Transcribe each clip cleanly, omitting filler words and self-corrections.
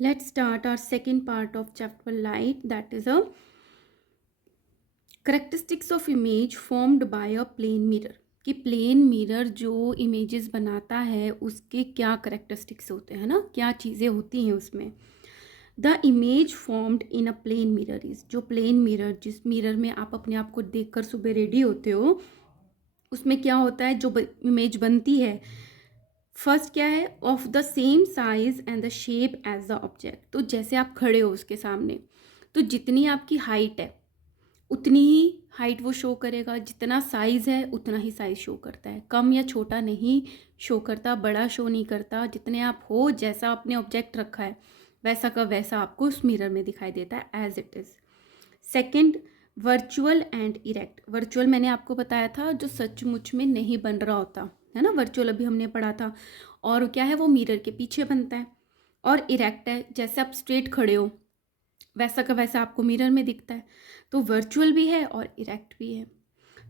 Let's start our second part of chapter light, that is a characteristics of image formed by a plane mirror. कि plane mirror जो images बनाता है उसके क्या characteristics होते हैं ना, क्या चीज़ें होती हैं उसमें. The image formed in a plane mirror is, जो प्लेन मिरर, जिस मिरर में आप अपने आप को देखकर सुबह रेडी होते हो, उसमें क्या होता है, जो इमेज बनती है, फर्स्ट क्या है, of the same size and the shape as the object. तो जैसे आप खड़े हो उसके सामने, तो जितनी आपकी हाइट है उतनी ही हाइट वो शो करेगा, जितना साइज़ है उतना ही साइज़ शो करता है, कम या छोटा नहीं शो करता, बड़ा शो नहीं करता. जितने आप हो, जैसा आपने ऑब्जेक्ट रखा है वैसा का वैसा आपको उस मिरर में दिखाई देता है as it is. Second, virtual and erect. Virtual मैंने आपको बताया था जो सचमुच में नहीं बन रहा होता है ना, वर्चुअल अभी हमने पढ़ा था. और क्या है, वो मिरर के पीछे बनता है. और इरेक्ट है, जैसे आप स्ट्रेट खड़े हो वैसा का वैसा आपको मिरर में दिखता है. तो वर्चुअल भी है और इरेक्ट भी है.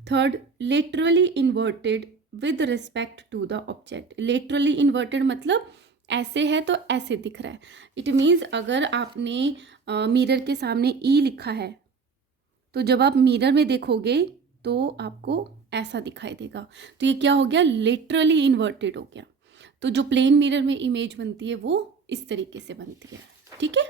Third, laterally inverted with respect to the object. Laterally inverted मतलब ऐसे है तो ऐसे दिख रहा है. इट मीन्स अगर आपने मिरर के सामने ई लिखा है, तो जब आप मिरर में देखोगे तो आपको ऐसा दिखाई देगा. तो ये क्या हो गया, लेटरली इन्वर्टेड हो गया. तो जो प्लेन मिरर में इमेज बनती है वो इस तरीके से बनती है. ठीक है.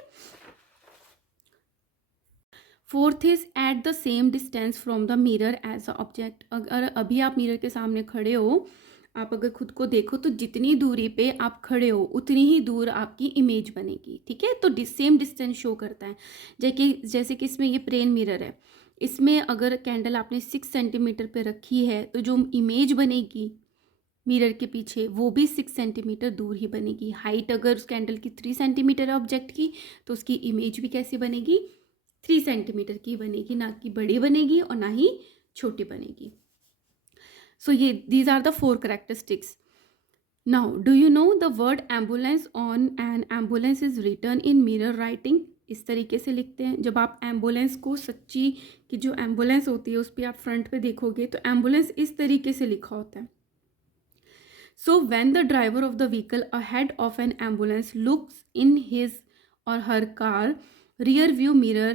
Fourth is at the same distance from the mirror as a object. अगर अभी आप मिरर के सामने खड़े हो, आप अगर खुद को देखो तो जितनी दूरी पे आप खड़े हो उतनी ही दूर आपकी इमेज बनेगी. ठीक है. तो सेम डिस्टेंस शो करता है. जैसे कि इसमें ये प्लेन मिरर है, इसमें अगर कैंडल आपने 6 सेंटीमीटर पे रखी है तो जो इमेज बनेगी मिरर के पीछे वो भी 6 सेंटीमीटर दूर ही बनेगी. हाइट अगर उस कैंडल की 3 सेंटीमीटर है ऑब्जेक्ट की, तो उसकी इमेज भी कैसी बनेगी, 3 सेंटीमीटर की बनेगी, ना कि बड़ी बनेगी और ना ही छोटी बनेगी. सो ये these are the 4 characteristics. Now do you know the word ambulance on an ambulance is return in mirror writing. इस तरीके से लिखते हैं. जब आप एम्बुलेंस को, सच्ची की जो एम्बुलेंस होती है उस पर आप फ्रंट पे देखोगे तो एम्बुलेंस इस तरीके से लिखा होता है. So when the driver of the vehicle ahead of an ambulance looks in his or her car rear view mirror,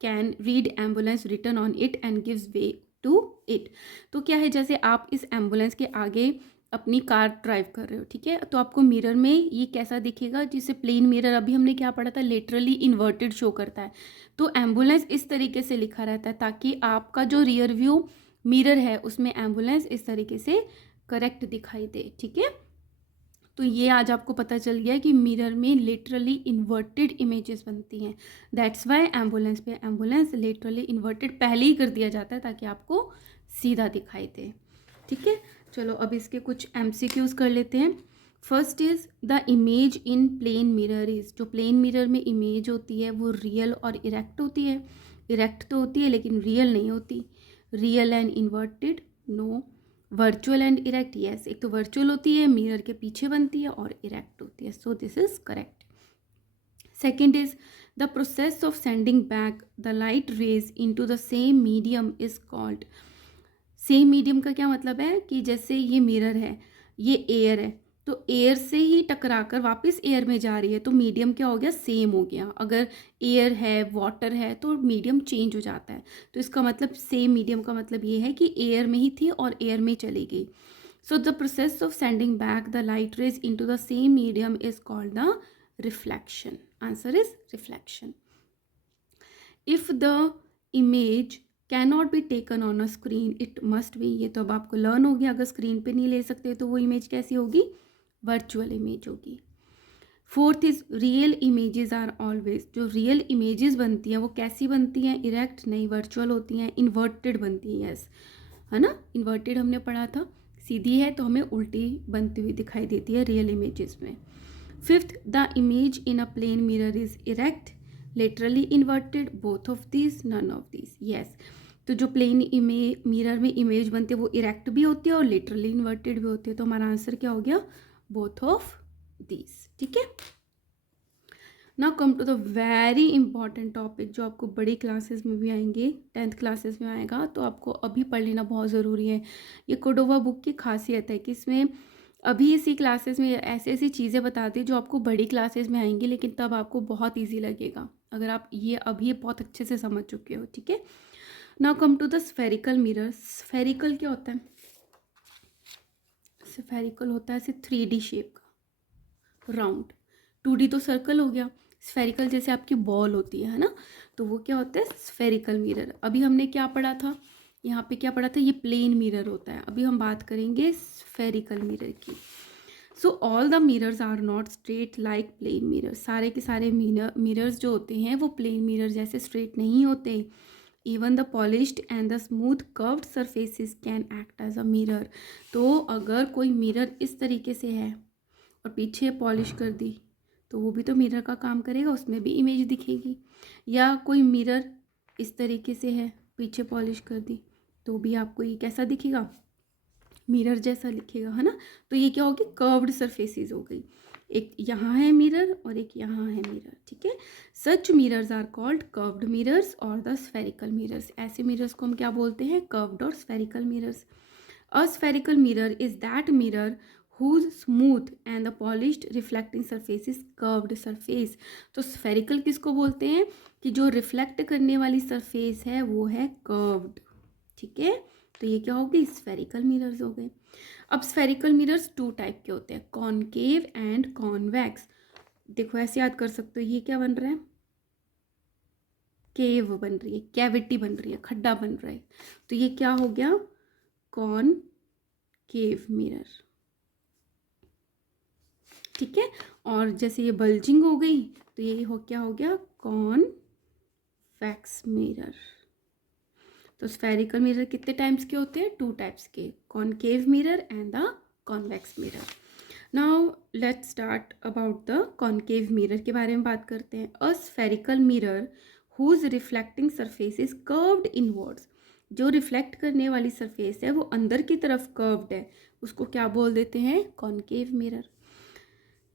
can read ambulance written on it and gives way to it. तो क्या है, जैसे आप इस ambulance के आगे अपनी car drive कर रहे हो, ठीक है, तो आपको मिरर में ये कैसा दिखेगा, जिसे प्लेन मिरर अभी हमने क्या पढ़ा था, लेटरली इन्वर्टेड शो करता है. तो एम्बुलेंस इस तरीके से लिखा रहता है ताकि आपका जो रियर व्यू मिरर है उसमें एम्बुलेंस इस तरीके से करेक्ट दिखाई दे. ठीक है. तो ये आज आपको पता चल गया कि मिरर में लिटरली इन्वर्टेड इमेजेस बनती हैं. दैट्स वाई एम्बुलेंस पे एम्बुलेंस लिटरली इन्वर्टेड पहले ही कर दिया जाता है ताकि आपको सीधा दिखाई दे. ठीक है. चलो अब इसके कुछ MCQs कर लेते हैं. First is the image in plane mirror is. जो प्लेन मिरर में इमेज होती है वो रियल और इरेक्ट होती है. इरेक्ट तो होती है लेकिन रियल नहीं होती. Real and inverted no. Virtual and erect yes. एक तो वर्चुअल होती है, मिरर के पीछे बनती है, और इरेक्ट होती है. So this is correct. Second is the process of sending back the light rays into the same medium is called. Same medium का क्या मतलब है कि जैसे ये मिरर है, ये एयर है, तो एयर से ही टकराकर वापस एयर में जा रही है, तो मीडियम क्या हो गया, सेम हो गया. अगर एयर है, वाटर है, तो मीडियम चेंज हो जाता है. तो इसका मतलब सेम मीडियम का मतलब ये है कि एयर में ही थी और एयर में चली गई. So the process of sending back the light rays into the same medium is called the reflection. Answer is reflection. If the image cannot be taken on a screen it must be. ये तो अब आपको learn हो गया, अगर screen पे नहीं ले सकते तो वो इमेज कैसी होगी, वर्चुअल इमेज होगी. Fourth is real images are always. जो रियल इमेजेस बनती हैं वो कैसी बनती हैं, इरेक्ट नहीं, वर्चुअल होती हैं, इन्वर्टेड बनती हैं. यस है ना, इन्वर्टेड हमने पढ़ा था. सीधी है तो हमें उल्टी बनती हुई दिखाई देती है रियल इमेजेस में. Fifth, the image in a plane mirror is erect, laterally inverted, both of this, none of this. Yes. तो जो प्लेन मिरर में इमेज बनती है वो इरेक्ट भी होती है और लिटरली इन्वर्टेड भी होती है. तो हमारा आंसर क्या हो गया, बोथ ऑफ दीज. ठीक है. Now come to the very important topic जो आपको बड़ी क्लासेस में भी आएंगे, 10th क्लासेस में आएगा, तो आपको अभी पढ़ लेना बहुत ज़रूरी है. ये कोर्डोवा बुक की खासियत है कि इसमें अभी इसी क्लासेस में ऐसी ऐसी चीज़ें बताती है जो आपको बड़ी क्लासेस में आएंगी, लेकिन तब आपको बहुत ईजी लगेगा अगर आप ये अभी बहुत अच्छे से समझ चुके हो, ठीक है। Now come to the spherical mirror. Spherical क्या होता है? स्फेरिकल होता है ऐसे 3D शेप का, राउंड। 2D तो सर्कल हो गया, स्फेरिकल जैसे आपकी बॉल होती है ना, तो वो क्या होता है? Spherical mirror. अभी हमने क्या पढ़ा था? यहाँ पे क्या पढ़ा था? ये प्लेन मिरर होता है। अभी हम बात करेंगे स्फेरिकल मिरर की। So all the mirrors are not straight like plane mirror. सारे के सारे मिरर्स जो होते हैं वो प्लेन मिरर जैसे स्ट्रेट नहीं होते। Even the polished and the smooth curved surfaces can act as a mirror. तो अगर कोई मिरर इस तरीके से है और पीछे पॉलिश कर दी तो वो भी तो मिरर का काम करेगा, उसमें भी इमेज दिखेगी। या कोई मिरर इस तरीके से है, पीछे पॉलिश कर दी, तो भी आपको ये कैसा दिखेगा? मिरर जैसा लिखेगा, है ना। तो ये क्या होगी? कर्व्ड सरफेसेस हो गई। एक यहाँ है मिरर और एक यहाँ है मिरर, ठीक है। Such mirrors are called curved mirrors और द स्फेरिकल मिरर्स। ऐसे मिरर्स को हम क्या बोलते हैं? कर्व्ड और spherical mirrors. A spherical mirror is that mirror whose smooth and the polished reflecting surface is curved surface। तो स्फेरिकल किसको बोलते हैं? कि जो रिफ्लेक्ट करने वाली सरफेस है वो है कर्व्ड, ठीक है। तो ये क्या हो गई? स्फेरिकल मिरर्स हो गए। अब स्फेरिकल मिरर्स 2 टाइप के होते हैं, कॉनकेव एंड कॉन्वेक्स। देखो ऐसे याद कर सकते हो, ये क्या बन रहा है? केव बन रही है, कैविटी बन रही है, खड्डा बन रहा है। तो ये क्या हो गया? कॉनकेव मिरर, ठीक है। और जैसे ये बल्जिंग हो गई तो ये क्या हो गया? Convex mirror. तो स्फेरिकल मिरर कितने टाइप्स के होते हैं? 2 टाइप्स के, concave mirror and the convex mirror. Now let's start about the concave mirror के बारे में बात करते हैं। A spherical mirror whose reflecting surface is curved inwards. जो रिफ्लेक्ट करने वाली सरफेस है वो अंदर की तरफ कर्व्ड है, उसको क्या बोल देते हैं? Concave mirror.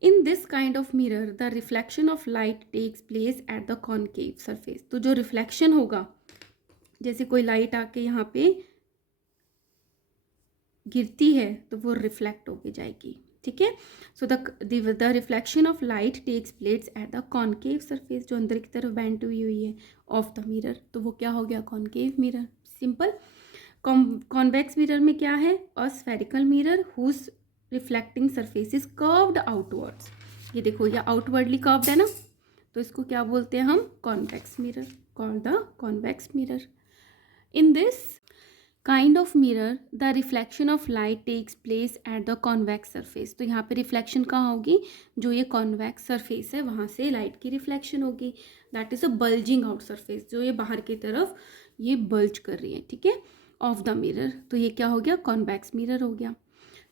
In this kind of mirror the reflection of light takes place at the concave surface. तो जो रिफ्लेक्शन होगा, जैसे कोई लाइट आके यहाँ पे गिरती है तो वो रिफ्लेक्ट होके जाएगी, ठीक है। So the reflection of light takes place at the concave surface, जो अंदर की तरफ बेंट हुई है ऑफ द मिरर, तो वो क्या हो गया? Concave mirror. Simple. Convex mirror में क्या है? A spherical mirror whose reflecting surface is curved outwards. ये देखो, ये आउटवर्डली कर्व्ड है ना, तो इसको क्या बोलते हैं हम? Convex mirror, called the convex mirror. In this kind of mirror the reflection of light takes place at the convex surface. तो यहाँ पे रिफ्लेक्शन कहाँ होगी? जो ये कॉन्वेक्स सरफेस है वहाँ से लाइट की रिफ्लेक्शन होगी। That is a bulging out surface, जो ये बाहर की तरफ ये बल्ज कर रही है, ठीक है, ऑफ द मिरर। तो ये क्या हो गया? कॉन्वेक्स मिरर हो गया।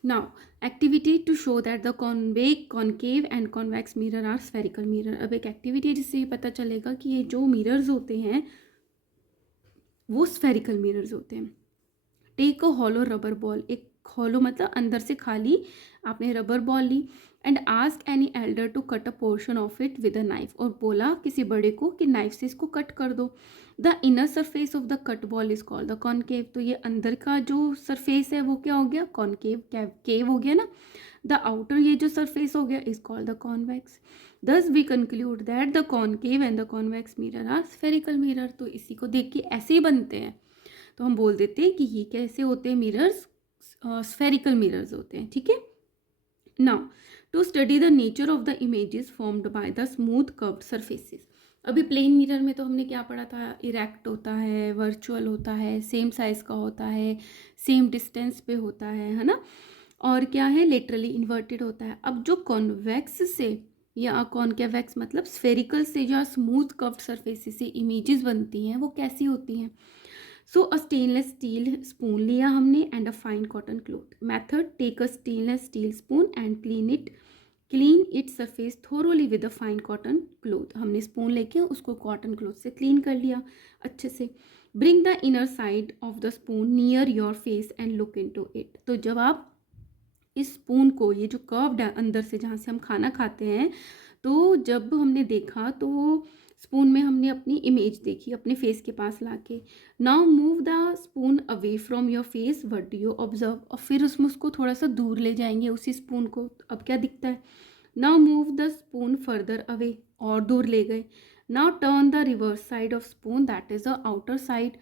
Now activity to show that the concave and convex mirror are spherical mirror. अब एक एक्टिविटी है जिससे ये पता चलेगा कि ये जो मिरर्स होते हैं वो स्फेरिकल मिरर्स होते हैं। Take a hollow rubber ball. एक हॉलो मतलब अंदर से खाली आपने रबर बॉल ली, and ask any elder to cut a portion of it with a knife. और बोला किसी बड़े को कि नाइफ से इसको कट कर दो। The inner surface of the cut ball is called the concave. तो ये अंदर का जो सरफेस है वो क्या हो गया? कॉनकेव, केव हो गया ना। द आउटर ये जो सरफेस हो गया is called the convex. Thus we conclude that the concave and the convex mirror are spherical mirror. तो इसी को देख के ऐसे ही बनते हैं, तो हम बोल देते हैं कि ये कैसे होते हैं? मिरर्स स्फेरिकल मिरर्स होते हैं, ठीक है। Now to study the nature of the images formed by the smooth curved surfaces. अभी प्लेन मिरर में तो हमने क्या पढ़ा था? इरेक्ट होता है, वर्चुअल होता है, सेम साइज का होता है, सेम डिस्टेंस पे होता है ना, और क्या है? लेटरली इन्वर्टेड होता है। अब जो कॉन्वेक्स से या कॉनकेवेक्स मतलब स्फेरिकल से या स्मूथ कर्व्ड सरफेसेस से इमेजेस बनती हैं वो कैसी होती हैं? So a stainless steel spoon लिया हमने and a fine cotton cloth. Method: take a stainless steel spoon and clean it surface thoroughly with a fine cotton cloth. हमने स्पून लेके उसको कॉटन क्लॉथ से क्लीन कर लिया अच्छे से। Bring the inner side of the spoon near your face and look into it. तो जब आप इस स्पून को, ये जो कर्व्ड है अंदर से जहाँ से हम खाना खाते हैं, तो जब हमने देखा तो वो स्पून में हमने अपनी इमेज देखी अपने फेस के पास लाके। Now move the spoon away from your face, what do you observe. और फिर उसमें उसको थोड़ा सा दूर ले जाएंगे उसी स्पून को, अब क्या दिखता है। Now move the spoon further away, और दूर ले गए। Now turn the reverse side of spoon, that is the outer side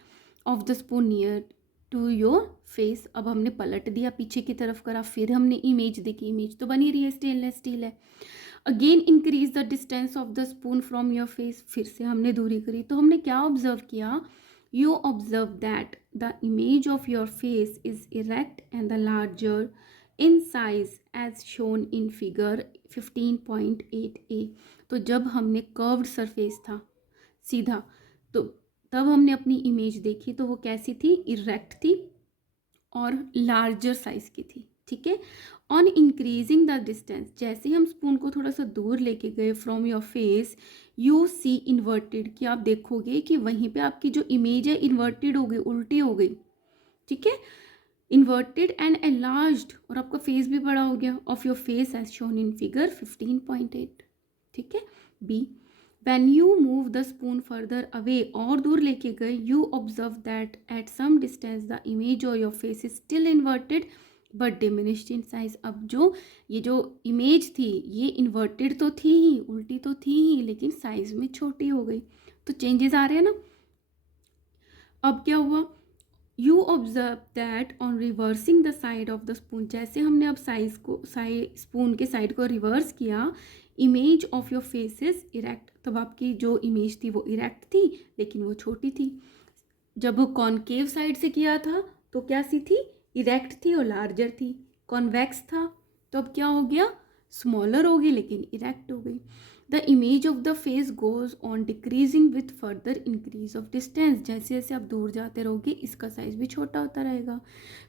of the spoon near to your face. अब हमने पलट दिया, पीछे की तरफ करा, फिर हमने इमेज देखी, इमेज तो बनी रही है, स्टेनलेस स्टील है। Again increase the distance of the spoon from your face, फिर से हमने दूरी करी। तो हमने क्या ऑब्जर्व किया, you observe that the image of your face is erect and the larger in size as shown in figure 15.8a। तो जब हमने कर्व्ड सरफेस था सीधा, तो तब हमने अपनी इमेज देखी तो वो कैसी थी, इरेक्ट थी और लार्जर साइज की थी। ठीक है। ऑन इंक्रीजिंग द डिस्टेंस, जैसे हम स्पून को थोड़ा सा दूर लेके गए from your face, you see inverted, कि आप देखोगे कि वहीं पे आपकी जो इमेज है इन्वर्टेड हो गई, उल्टी हो गई। ठीक है, इन्वर्टेड एंड एनलार्ज्ड, और आपका फेस भी बड़ा हो गया, of your face as shown in figure 15.8। ठीक है। B, when you move the spoon further away, और दूर लेके गए, you observe that at some distance the image of your face is still inverted but diminished in size। अब ये जो image थी ये इन्वर्टेड तो थी ही, उल्टी तो थी ही, लेकिन साइज में छोटी हो गई। तो चेंजेस आ रहे हैं ना। अब क्या हुआ, you observe that on reversing the side of the spoon, जैसे हमने अब स्पून के साइड को रिवर्स किया, image of your face is erect, तब आपकी जो इमेज थी वो इरेक्ट थी लेकिन वो छोटी थी। जब कॉनकेव साइड से किया था तो क्या सी थी, इरेक्ट थी और लार्जर थी। कॉन्वेक्स था तो अब क्या हो गया, स्मॉलर हो गई लेकिन इरेक्ट हो गई। The image of the face goes on decreasing with further increase of distance, जैसे जैसे आप दूर जाते रहोगे इसका साइज भी छोटा होता रहेगा।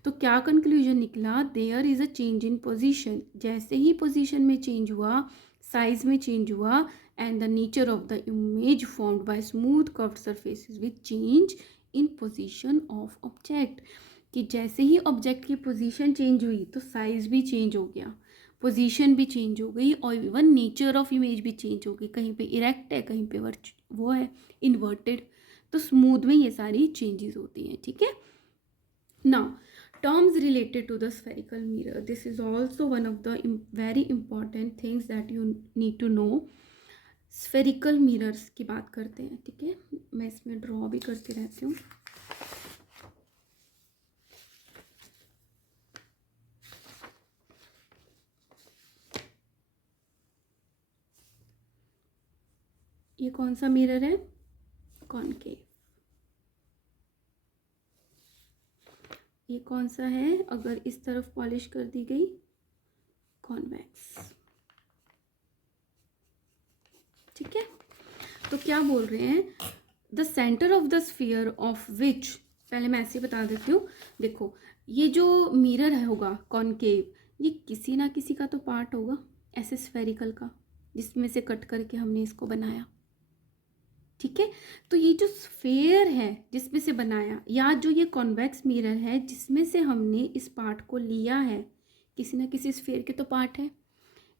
तो क्या कंक्लूजन निकला, there is a change in position, जैसे ही पोजीशन में चेंज हुआ, साइज में चेंज हुआ, and the nature of the image formed by smooth curved surfaces with change in position of object, कि जैसे ही ऑब्जेक्ट की पोजीशन चेंज हुई तो साइज भी चेंज हो गया, पोजीशन भी चेंज हो गई, और इवन नेचर ऑफ इमेज भी चेंज हो गई, कहीं पे इरेक्ट है, कहीं पे वो है इन्वर्टेड। तो स्मूथ में ये सारी चेंजेस होती हैं। ठीक है। Now terms related to the spherical mirror, this is also one of the very important things that you need to know। spherical mirrors की बात करते हैं। ठीक है, मैं इसमें ड्रॉ भी करती रहती हूँ। ये कौन सा मिरर है, कॉनकेव। ये कौन सा है, अगर इस तरफ पॉलिश कर दी गई, कॉन्वेक्स। ठीक है। तो क्या बोल रहे हैं, the centre of the sphere of which, पहले मैं ऐसे बता देती हूँ। देखो ये जो मिरर है होगा कॉनकेव, ये किसी ना किसी का तो पार्ट होगा ऐसे स्फेरिकल का, जिसमें से कट करके हमने इसको बनाया। ठीक है। तो ये जो स्फेयर है जिसमें से बनाया, या जो ये कॉन्वेक्स मिरर है जिसमें से हमने इस पार्ट को लिया है, किसी ना किसी स्फेयर के तो पार्ट है।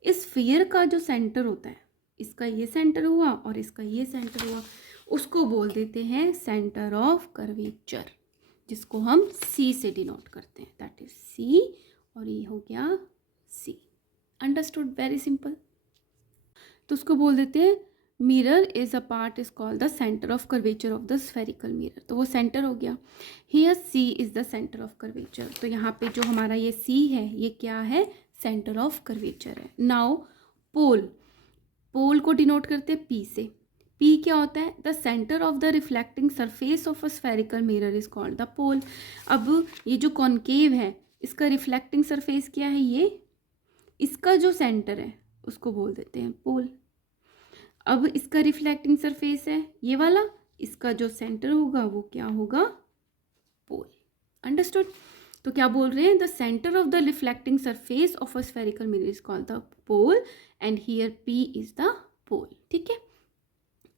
इस स्फीयर का जो सेंटर होता है, इसका ये सेंटर हुआ और इसका ये सेंटर हुआ, उसको बोल देते हैं सेंटर ऑफ कर्वेचर, जिसको हम सी से डिनोट करते हैं, दैट इज सी, और ये हो गया सी। Understood, very simple. तो उसको बोल देते हैं mirror is a part is called the centre of curvature of the spherical mirror. तो वो सेंटर हो गया। Here C is the centre of curvature, तो यहाँ पे जो हमारा ये सी है ये क्या है, सेंटर ऑफ कर्वेचर है। नाउ पोल, पोल को डिनोट करते हैं पी से। पी क्या होता है, the centre of the reflecting surface of a spherical mirror is called the pole. अब ये जो कॉनकेव है इसका रिफ्लेक्टिंग सरफेस क्या है, ये इसका जो सेंटर है उसको बोल देते हैं पोल। अब इसका रिफ्लेक्टिंग सरफेस है ये वाला, इसका जो सेंटर होगा वो क्या होगा, पोल। अंडरस्टूड। तो क्या बोल रहे हैं, the centre of the reflecting surface of a spherical mirror is called the pole and here P is the pole. ठीक है।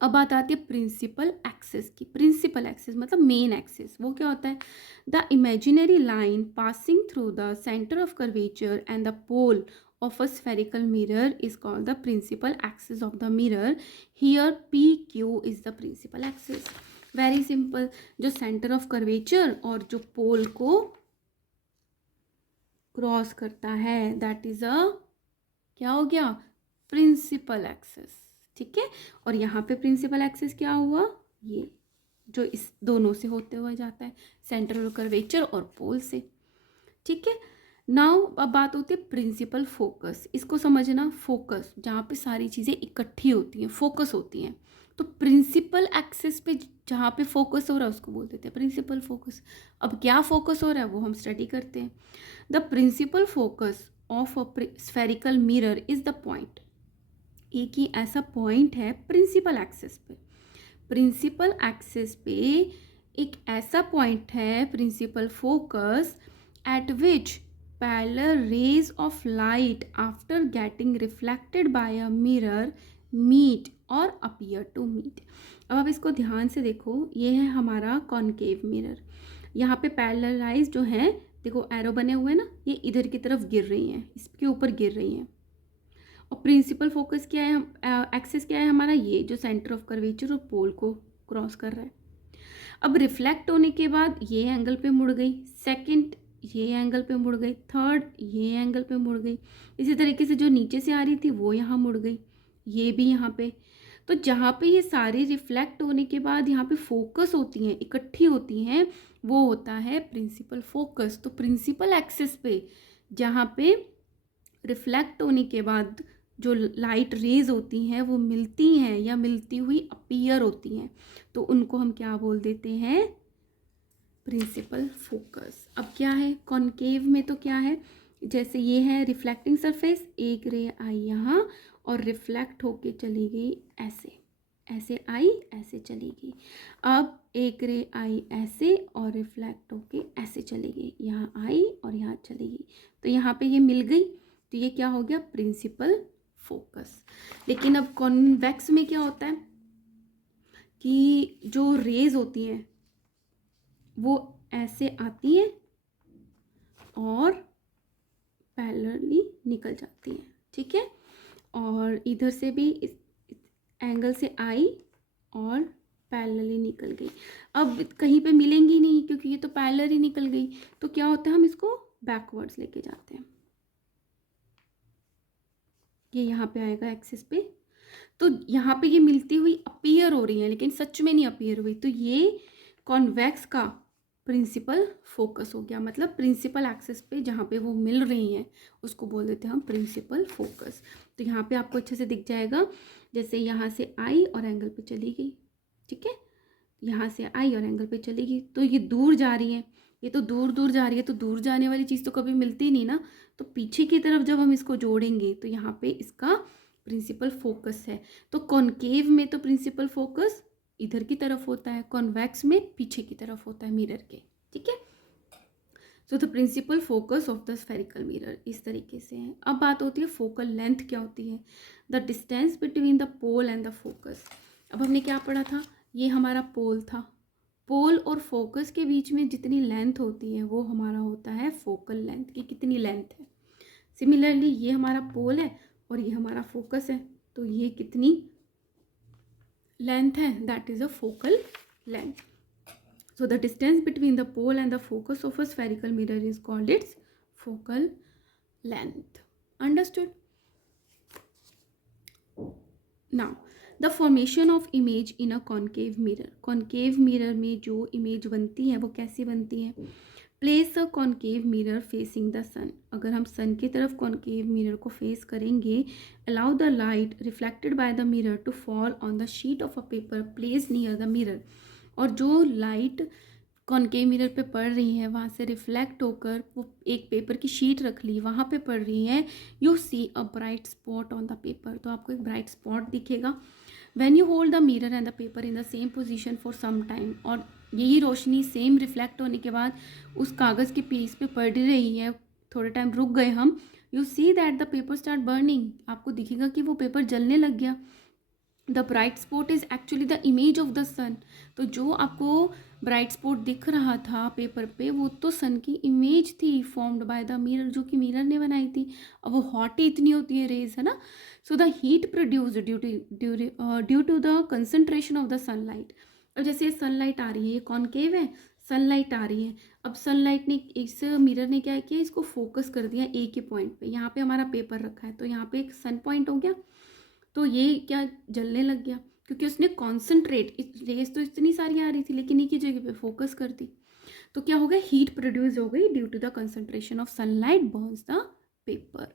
अब बात आती है प्रिंसिपल एक्सिस की। प्रिंसिपल एक्सिस मतलब मेन एक्सिस, वो क्या होता है, the imaginary line passing through the centre of curvature and the pole of a spherical mirror is called the principal axis of the mirror. Here PQ is the principal axis. Very simple. जो center of curvature और जो pole को cross करता है that is अ क्या हो गया, principal axis. ठीक है, और यहाँ पे प्रिंसिपल एक्सिस क्या हुआ, ये जो इस दोनों से होते हुए जाता है, सेंटर ऑफ कर्वेचर और पोल से. ठीक है, नाउ अब बात होती है प्रिंसिपल फोकस. इसको समझना, फोकस जहाँ पे सारी चीज़ें इकट्ठी होती हैं, फोकस होती हैं. तो प्रिंसिपल एक्सिस पे जहाँ पे फोकस हो रहा है उसको बोल देते हैं प्रिंसिपल फोकस. अब क्या फोकस हो रहा है वो हम स्टडी करते हैं. The principal focus of a spherical mirror is the point. एक ही ऐसा पॉइंट है प्रिंसिपल एक्सिस पे. प्रिंसिपल एक्सिस पे एक ऐसा पॉइंट है principal focus at which parallel rays of light after getting reflected by a mirror meet और अपीयर टू मीट. अब आप इसको ध्यान से देखो, ये है हमारा कॉनकेव मिरर. यहाँ पे पैरेललाइज जो है, देखो एरो बने हुए हैं ना, ये इधर की तरफ गिर रही हैं, इसके ऊपर गिर रही हैं. और प्रिंसिपल फोकस क्या है, एक्सिस क्या है हमारा, ये जो सेंटर ऑफ कर्वेचर और पोल को क्रॉस कर रहा है. अब रिफ्लेक्ट होने के बाद ये एंगल पे मुड़ गई, सेकंड ये एंगल पे मुड़ गई, थर्ड ये एंगल पे मुड़ गई. इसी तरीके से जो नीचे से आ रही थी वो यहाँ मुड़ गई, ये भी यहाँ पे. तो जहाँ पे ये सारी रिफ्लेक्ट होने के बाद यहाँ पे फोकस होती हैं, इकट्ठी होती हैं, वो होता है प्रिंसिपल फोकस. तो प्रिंसिपल एक्सिस पे जहाँ पे रिफ्लेक्ट होने के बाद जो लाइट रेज होती हैं वो मिलती हैं या मिलती हुई अपीयर होती हैं, तो उनको हम क्या बोल देते हैं, प्रिंसिपल फोकस. अब क्या है कॉनकेव में, तो क्या है, जैसे ये है रिफ्लेक्टिंग सरफेस, एक रे आई यहाँ और रिफ्लेक्ट होके चली गई ऐसे, ऐसे आई ऐसे चली गई. अब एक रे आई ऐसे और रिफ्लेक्ट होके ऐसे चली गई, यहाँ आई और यहाँ चली गई, तो यहाँ पे ये मिल गई, तो ये क्या हो गया, प्रिंसिपल फोकस. लेकिन अब कॉन्वेक्स में क्या होता है कि जो रेज होती हैं वो ऐसे आती हैं और पैरेलली निकल जाती हैं. ठीक है, और इधर से भी इस एंगल से आई और पैरेलली निकल गई. अब कहीं पे मिलेंगी नहीं क्योंकि ये तो पैरेलल ही निकल गई, तो क्या होता है, हम इसको बैकवर्ड्स लेके जाते हैं. ये यहाँ पे आएगा एक्सिस पे, तो यहाँ पे ये मिलती हुई अपीयर हो रही है लेकिन सच में नहीं अपीयर हुई, तो ये कॉन्वेक्स का प्रिंसिपल फोकस हो गया. मतलब प्रिंसिपल एक्सिस पे जहाँ पे वो मिल रही हैं उसको बोल देते हैं हम प्रिंसिपल फोकस. तो यहाँ पे आपको अच्छे से दिख जाएगा, जैसे यहाँ से आई और एंगल पे चली गई. ठीक है, यहाँ से आई और एंगल पे चली गई, तो ये दूर जा रही है, ये तो दूर दूर जा रही है, तो दूर जाने वाली चीज़ तो कभी मिलती नहीं ना. तो पीछे की तरफ जब हम इसको जोड़ेंगे तो यहाँ पे इसका प्रिंसिपल फोकस है. तो कॉनकेव में तो प्रिंसिपल फोकस इधर की तरफ होता है, कॉन्वेक्स में पीछे की तरफ होता है मिरर के. ठीक है, so the principal focus of the spherical mirror इस तरीके से है. अब बात होती है फोकल लेंथ क्या होती है, the distance between the pole and the focus. अब हमने क्या पढ़ा था, ये हमारा पोल था, पोल और फोकस के बीच में जितनी लेंथ होती है वो हमारा होता है फोकल लेंथ की कितनी लेंथ है. सिमिलरली ये हमारा पोल है और ये हमारा फोकस है, तो ये कितनी लेंथ है, that is a focal length. So the distance between the pole and the focus of a spherical mirror is called its focal length. Understood. Now the formation of image in a concave mirror. Concave mirror में जो image बनती है वो कैसी बनती है, place a concave mirror facing the sun. अगर हम सन की तरफ कॉनकेव मिरर को फेस करेंगे, allow the light reflected by the mirror to fall on the sheet of a paper place near the mirror. और जो लाइट कॉनकेव मिरर पे पड़ रही है वहाँ से रिफ्लेक्ट होकर वो एक पेपर की शीट रख ली वहाँ पे पड़ रही है, you see a bright spot on the paper. तो आपको एक ब्राइट स्पॉट दिखेगा. When you hold the mirror and the paper in the same position for some time, और यही रोशनी सेम रिफ्लेक्ट होने के बाद उस कागज़ के पीस पे पड़ रही है, थोड़े टाइम रुक गए हम, you see that the paper start burning. आपको दिखेगा कि वो पेपर जलने लग गया. The bright spot is actually the image of the sun. तो जो आपको ब्राइट स्पॉट दिख रहा था पेपर पे, वो तो सन की इमेज थी फॉर्म्ड बाय द मिरर, जो कि मिरर ने बनाई थी। अब वो हॉट ही इतनी होती है रेज, है ना। So the heat produce due to the concentration of the sunlight. अब जैसे सनलाइट आ रही है, ये कॉनकेव है, सनलाइट आ रही है। अब सनलाइट ने, इस मिरर ने क्या किया, इसको फोकस कर दिया एक ही पॉइंट पे। यहाँ पे हमारा पेपर रखा है, तो यहाँ पे एक सन पॉइंट हो गया, तो ये क्या जलने लग गया, क्योंकि उसने कॉन्सेंट्रेट, रेस तो इतनी सारी आ रही थी लेकिन एक ही जगह पे फोकस कर दी। तो क्या हो गया, हीट प्रोड्यूस हो गई due to the concentration of sunlight burns the paper.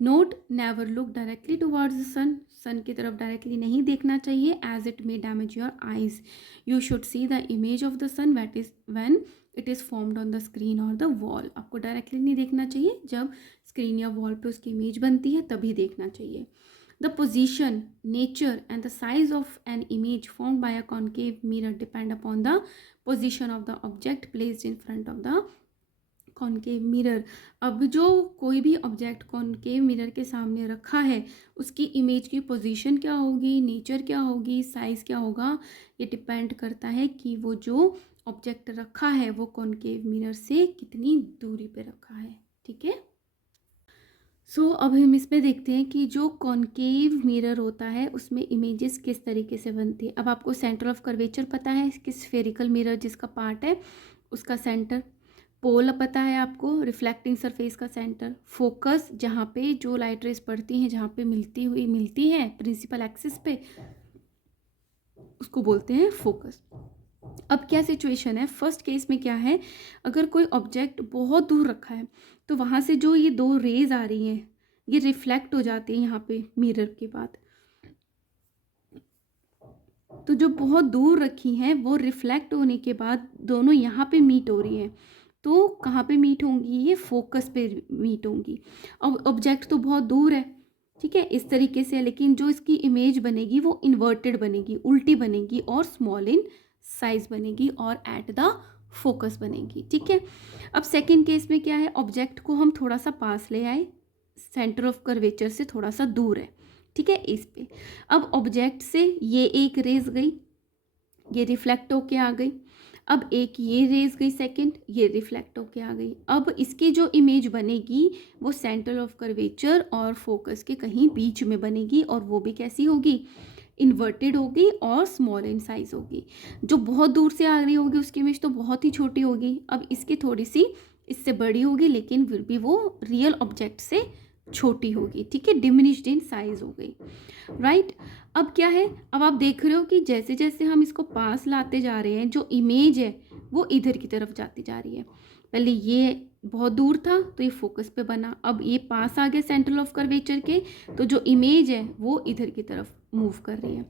Note, never look directly towards the sun. Sun की तरफ डायरेक्टली नहीं देखना चाहिए, as it may damage your eyes. You should see the image of the sun what is when it is formed on the screen और the wall. आपको directly नहीं देखना चाहिए, जब स्क्रीन या वॉल पे उसकी इमेज बनती है तभी देखना चाहिए। The position, nature and the size of an image formed by a concave mirror depend upon the position of the object placed in front of the concave mirror। अब जो कोई भी ऑब्जेक्ट कॉन्केव मिरर के सामने रखा है, उसकी image की पोजीशन क्या होगी, नेचर क्या होगी, साइज़ क्या होगा, ये डिपेंड करता है कि वो जो ऑब्जेक्ट रखा है वो कॉन्केव मिरर से कितनी दूरी पे रखा है। ठीक है। अब हम इसमें देखते हैं कि जो कॉन्केव मिरर होता है उसमें इमेजेस किस तरीके से बनती है। अब आपको सेंटर ऑफ कर्वेचर पता है कि स्फेरिकल मिरर जिसका पार्ट है उसका सेंटर, पोल पता है आपको, रिफ्लेक्टिंग सरफेस का सेंटर, फोकस जहाँ पे जो लाइट रेज पड़ती हैं, जहाँ पे मिलती है प्रिंसिपल एक्सिस पे, उसको बोलते हैं फोकस। अब क्या सिचुएशन है, फर्स्ट केस में क्या है, अगर कोई ऑब्जेक्ट बहुत दूर रखा है तो वहाँ से जो ये दो रेज आ रही हैं ये रिफ्लेक्ट हो जाती है यहाँ पे मिरर के बाद। तो जो बहुत दूर रखी हैं वो रिफ्लेक्ट होने के बाद दोनों यहाँ पे मीट हो रही हैं। तो कहाँ पे मीट होंगी, ये फोकस पे मीट होंगी। अब ऑब्जेक्ट तो बहुत दूर है, ठीक है, इस तरीके से, लेकिन जो इसकी इमेज बनेगी वो इन्वर्टेड बनेगी, उल्टी बनेगी और स्मॉल इन साइज बनेगी और एट द फोकस बनेगी। ठीक है। अब सेकंड केस में क्या है, ऑब्जेक्ट को हम थोड़ा सा पास ले आए, सेंटर ऑफ कर्वेचर से थोड़ा सा दूर है, ठीक है, इस पे। अब ऑब्जेक्ट से ये एक रेज गई, ये रिफ्लेक्ट होके आ गई। अब एक ये रेज गई सेकंड, ये रिफ्लेक्ट होके आ गई। अब इसकी जो इमेज बनेगी वो सेंटर ऑफ कर्वेचर और फोकस के कहीं बीच में बनेगी, और वो भी कैसी होगी, इन्वर्टेड होगी और स्मॉल इन साइज होगी। जो बहुत दूर से आ रही होगी उसकी इमेज तो बहुत ही छोटी होगी। अब इसकी थोड़ी सी इससे बड़ी होगी, लेकिन फिर भी वो रियल ऑब्जेक्ट से छोटी होगी, ठीक है, डिमिनिश्ड इन साइज हो गई, राइट। अब क्या है, अब आप देख रहे हो कि जैसे जैसे हम इसको पास लाते जा रहे हैं, जो इमेज है वो इधर की तरफ जाती जा रही है। पहले ये बहुत दूर था तो ये फोकस पे बना, अब ये पास आ गया सेंटर ऑफ कर्वेचर के, तो जो इमेज है वो इधर की तरफ मूव कर रही है।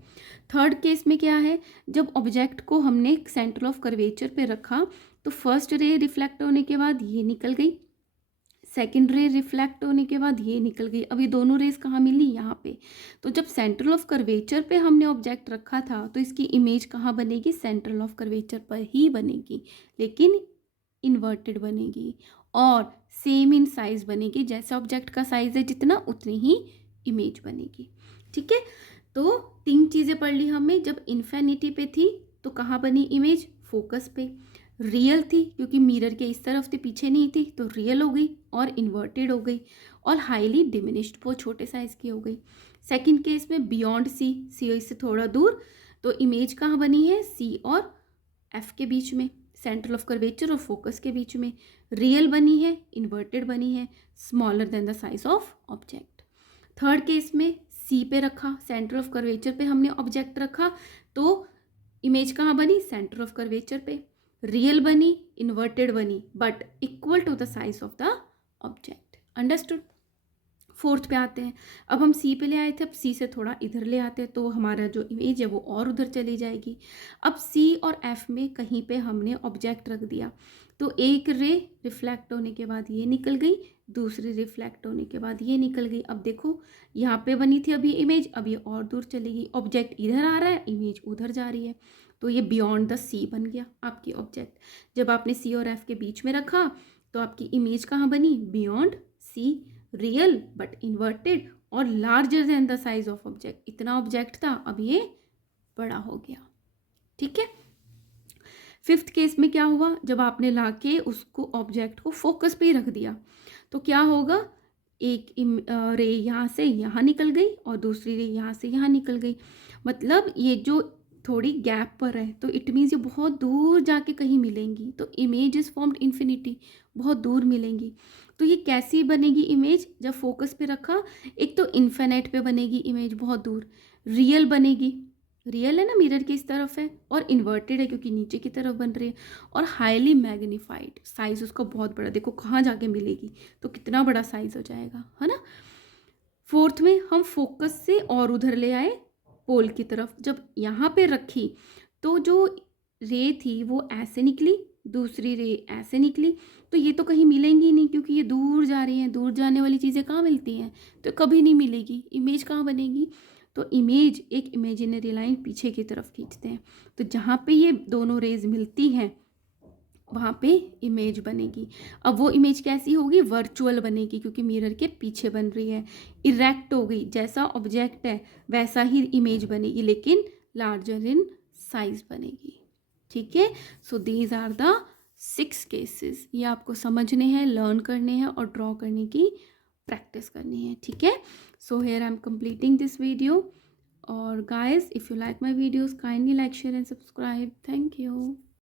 थर्ड केस में क्या है, जब ऑब्जेक्ट को हमने सेंटर ऑफ कर्वेचर पे रखा तो फर्स्ट रे रिफ्लेक्ट होने के बाद ये निकल गई, सेकेंड रे रिफ्लेक्ट होने के बाद ये निकल गई। अब ये दोनों रेज कहाँ मिली, यहाँ पे। तो जब सेंट्रल ऑफ कर्वेचर पे हमने ऑब्जेक्ट रखा था तो इसकी इमेज कहाँ बनेगी, सेंट्रल ऑफ कर्वेचर पर ही बनेगी, लेकिन इन्वर्टेड बनेगी और सेम इन साइज बनेगी। जैसा ऑब्जेक्ट का साइज है जितना, उतनी ही इमेज बनेगी। ठीक है। तो तीन चीज़ें पढ़ ली हमने। जब इन्फिनिटी पे थी तो कहाँ बनी इमेज, फोकस पे। रियल थी क्योंकि मिरर के इस तरफ थी, पीछे नहीं थी, तो रियल हो गई और इन्वर्टेड हो गई। और हाईली डिमिनिश्ड, वो छोटे साइज की हो गई। सेकंड केस में बियॉन्ड सी, सी से थोड़ा दूर, तो इमेज कहाँ बनी है, सी और एफ के बीच में, सेंटर ऑफ कर्वेचर और फोकस के बीच में। रियल बनी है, इन्वर्टेड बनी है, smaller than the size of object. Third case में सी पे रखा, सेंटर ऑफ कर्वेचर पे हमने ऑब्जेक्ट रखा, तो इमेज कहाँ बनी, सेंटर ऑफ कर्वेचर पे। रियल बनी, इन्वर्टेड बनी, but equal to the size of the object. Understood. Fourth पे आते हैं। अब हम सी पे ले आए थे, अब सी से थोड़ा इधर ले आते हैं तो हमारा जो इमेज है वो और उधर चली जाएगी। अब सी और एफ में कहीं पे हमने ऑब्जेक्ट रख दिया, तो एक रे रिफ्लेक्ट होने के बाद ये निकल गई, दूसरी रिफ्लेक्ट होने के बाद ये निकल गई। अब देखो यहाँ पे बनी थी अभी इमेज, अब ये और दूर चलेगी, ऑब्जेक्ट इधर आ रहा है, इमेज उधर जा रही है, तो ये बियॉन्ड द सी बन गया आपकी ऑब्जेक्ट। जब आपने सी और एफ के बीच में रखा तो आपकी इमेज कहाँ बनी, beyond C, real but inverted और larger than the size of object, इतना ऑब्जेक्ट था अब ये बड़ा हो गया। ठीक है। फिफ्थ केस में क्या हुआ, जब आपने लाके उसको ऑब्जेक्ट को फोकस पे ही रख दिया तो क्या होगा, एक रे यहाँ से यहाँ निकल गई और दूसरी रे यहाँ से यहाँ निकल गई, मतलब ये जो थोड़ी गैप पर है तो इट मीन्स ये बहुत दूर जाके कहीं मिलेंगी, तो इमेज इज फॉर्म्ड इन्फिनिटी, बहुत दूर मिलेंगी। तो ये कैसी बनेगी इमेज, जब फोकस पे रखा, एक तो इन्फिनिट पे बनेगी इमेज बहुत दूर, रियल बनेगी, रियल है ना, मिरर की इस तरफ है, और इन्वर्टेड है क्योंकि नीचे की तरफ बन रही है, और हाईली मैग्नीफाइड, साइज उसका बहुत बड़ा, देखो कहाँ जाके मिलेगी, तो कितना बड़ा साइज हो जाएगा, है ना। फोर्थ में हम फोकस से और उधर ले आए पोल की तरफ, जब यहाँ पे रखी तो जो रे थी वो ऐसे निकली, दूसरी रे ऐसे निकली, तो ये तो कहीं मिलेंगी नहीं क्योंकि ये दूर जा रही हैं, दूर जाने वाली चीज़ें कहाँ मिलती हैं, तो कभी नहीं मिलेगी, इमेज कहाँ बनेगी, तो इमेज एक इमेजिनरी लाइन पीछे की तरफ खींचते हैं, तो जहाँ पे ये दोनों रेज मिलती हैं वहाँ पे इमेज बनेगी। अब वो इमेज कैसी होगी, वर्चुअल बनेगी क्योंकि मिरर के पीछे बन रही है, इरेक्ट हो गई, जैसा ऑब्जेक्ट है वैसा ही इमेज बनेगी लेकिन लार्जर इन साइज बनेगी। ठीक है। So these are the 6 cases, ये आपको समझने हैं, लर्न करने हैं और ड्रॉ करने की प्रैक्टिस करनी है। ठीक है। So here I am completing this video, और guys if you like my videos kindly like, share and subscribe. Thank you.